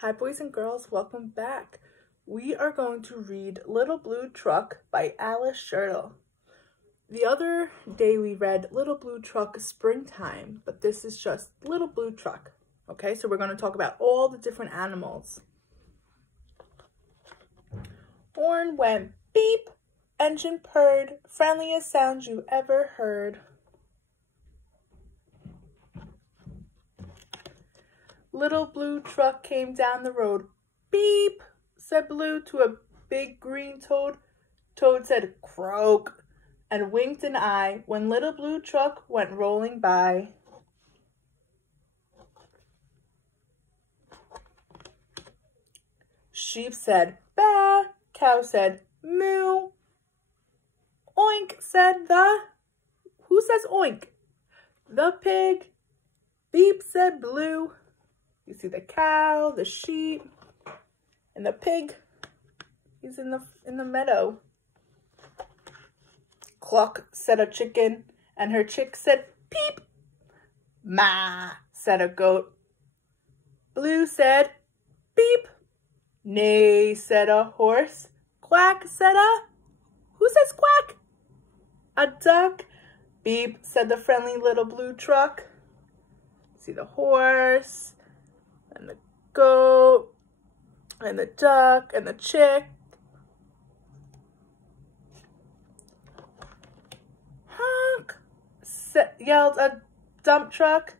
Hi boys and girls, welcome back. We are going to read Little Blue Truck by Alice Shirtle. The other day we read Little Blue Truck Springtime, but this is just Little Blue Truck. Okay, so we're going to talk about all the different animals. Horn went beep, engine purred, friendliest sound you ever heard. Little Blue Truck came down the road. Beep, said Blue to a big green toad. Toad said croak and winked an eye when Little Blue Truck went rolling by. Sheep said baa, cow said moo. Oink said the, who says oink? The pig. Beep said Blue. You see the cow, the sheep, and the pig. He's in the meadow. Cluck, said a chicken, and her chick said peep. Ma, said a goat. Blue said beep. Neigh, said a horse. Quack, said a, who says quack? A duck. Beep, said the friendly Little Blue Truck. See the horse, and the goat, and the duck, and the chick. Honk, yelled a dump truck.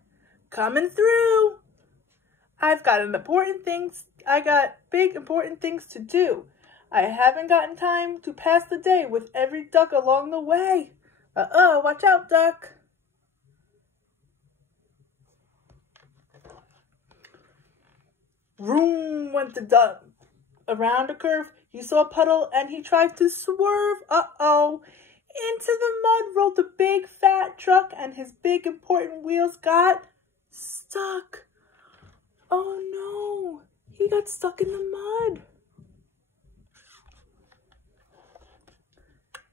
Coming through. I got big important things to do. I haven't gotten time to pass the day with every duck along the way. Uh-oh, watch out, duck. Vroom went the duck. Around a curve, he saw a puddle and he tried to swerve. Uh-oh. Into the mud rolled the big fat truck and his big important wheels got stuck. Oh no, he got stuck in the mud.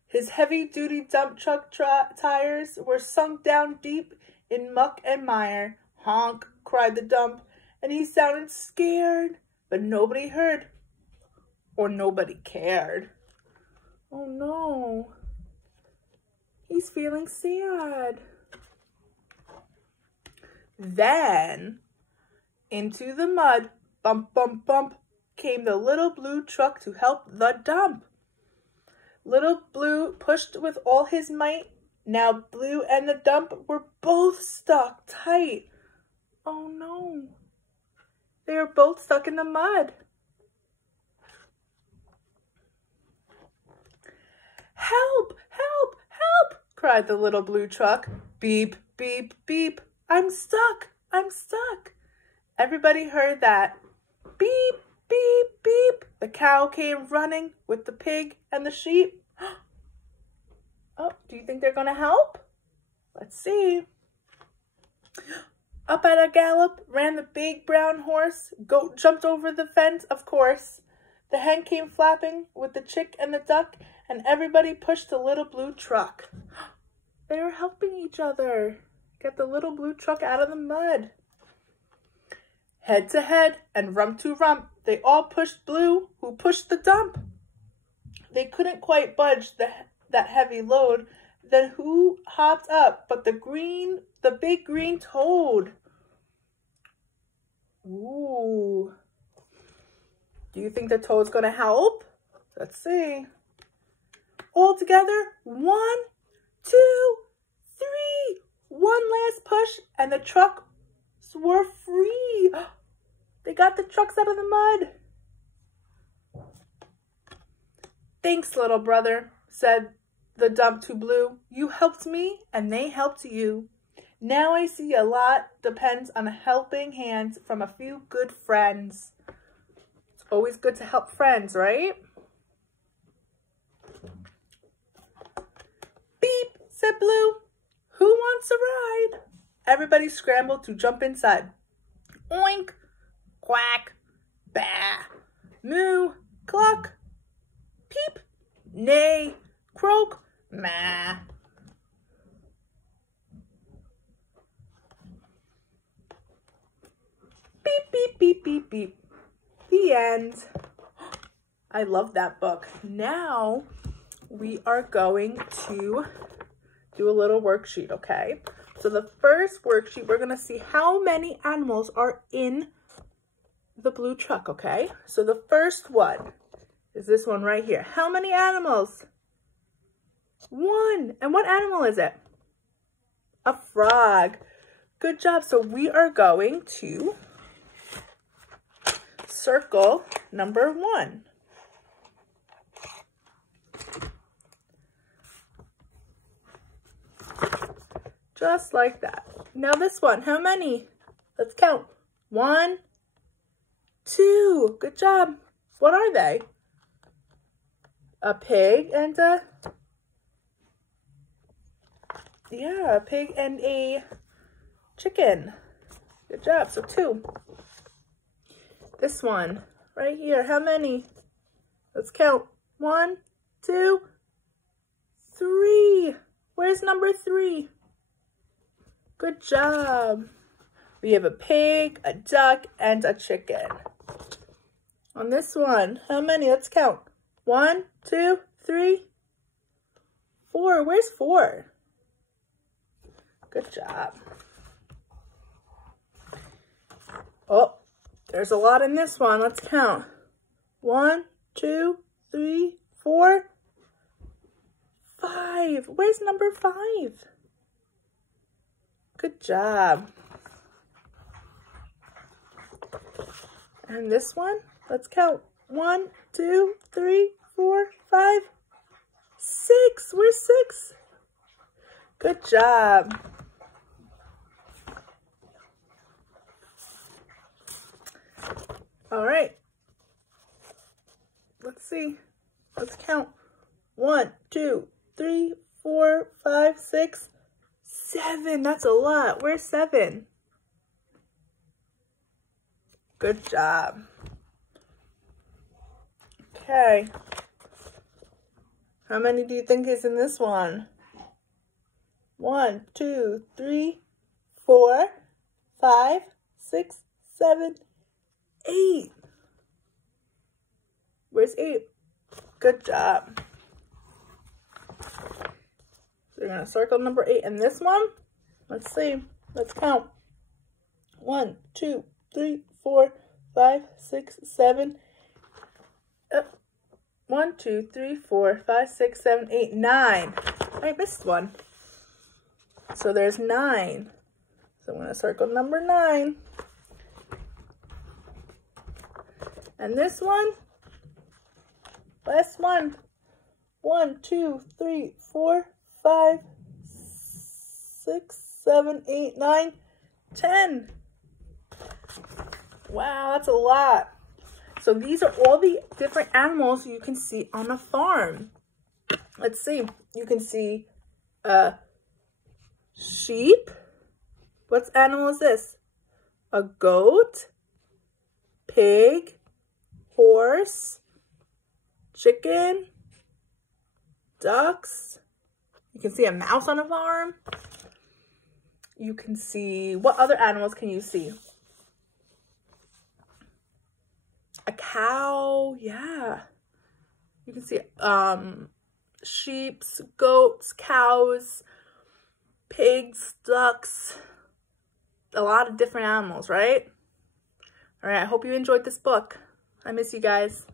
His heavy-duty dump truck tires were sunk down deep in muck and mire. Honk, cried the dump, and he sounded scared, but nobody heard or nobody cared. Oh no, he's feeling sad. Then, into the mud, bump, bump, bump, came the Little Blue Truck to help the dump. Little Blue pushed with all his might. Now Blue and the dump were both stuck tight. Oh no, they are both stuck in the mud. Help, help, help, cried the Little Blue Truck. Beep, beep, beep, I'm stuck, I'm stuck. Everybody heard that. Beep, beep, beep. The cow came running with the pig and the sheep. Oh, do you think they're going to help? Let's see. Up at a gallop ran the big brown horse. Goat jumped over the fence, of course. The hen came flapping with the chick and the duck, and everybody pushed the Little Blue Truck. They were helping each other get the Little Blue Truck out of the mud. Head to head and rump to rump, they all pushed Blue, who pushed the dump. They couldn't quite budge that heavy load. Then who hopped up but the big green toad? Ooh. Do you think the toad's going to help? Let's see. All together, 1, 2, 3. One last push and the trucks were free. They got the trucks out of the mud. Thanks, little brother, said the dump to Blue. You helped me and they helped you. Now I see a lot depends on helping hands from a few good friends. It's always good to help friends, right? Beep, said Blue. Who wants a ride? Everybody scrambled to jump inside. Oink, quack, baa, moo, cluck, peep, neigh, croak, ma. Beep, beep, beep, beep, beep. end. I love that book. Now we are going to do a little worksheet, okay? So the first worksheet, we're gonna see how many animals are in the blue truck, okay? So the first one is this one right here. How many animals? 1. And what animal is it? A frog. Good job. So we are going to circle number 1. Just like that. Now this one, how many? Let's count. 1, 2. Good job. What are they? A pig and a pig and a chicken. Good job. So 2. This one right here, how many? Let's count. 1, 2, 3. Where's number 3? Good job. We have a pig, a duck, and a chicken. On this one, how many? Let's count. 1, 2, 3, 4. Where's 4? Good job. Oh, there's a lot in this one. Let's count. 1, 2, 3, 4, 5. Where's number 5? Good job. And this one, let's count. 1, 2, 3, 4, 5, 6. Where's 6? Good job. All right. Let's see. Let's count. 1, 2, 3, 4, 5, 6, 7. That's a lot. Where's 7? Good job. Okay. How many do you think is in this one? 1, 2, 3, 4, 5, 6, 7, 8. Where's 8? Good job. So we're going to circle number 8. And this one, let's see. Let's count. 1, 2, 3, 4, 5, 6, 7. 1, 2, 3, 4, 5, 6, 7, 8, 9. I missed one. So there's 9. So I'm going to circle number 9. And this one, last one. 1, 2, 3, 4, 5, 6, 7, 8, 9, 10. Wow, that's a lot. So these are all the different animals you can see on a farm. Let's see. You can see a sheep. What animal is this? A goat, pig, horse, chicken, ducks. You can see a mouse on a farm. You can see, what other animals can you see? A cow, yeah. You can see sheep, goats, cows, pigs, ducks, a lot of different animals, right? All right, I hope you enjoyed this book. I miss you guys.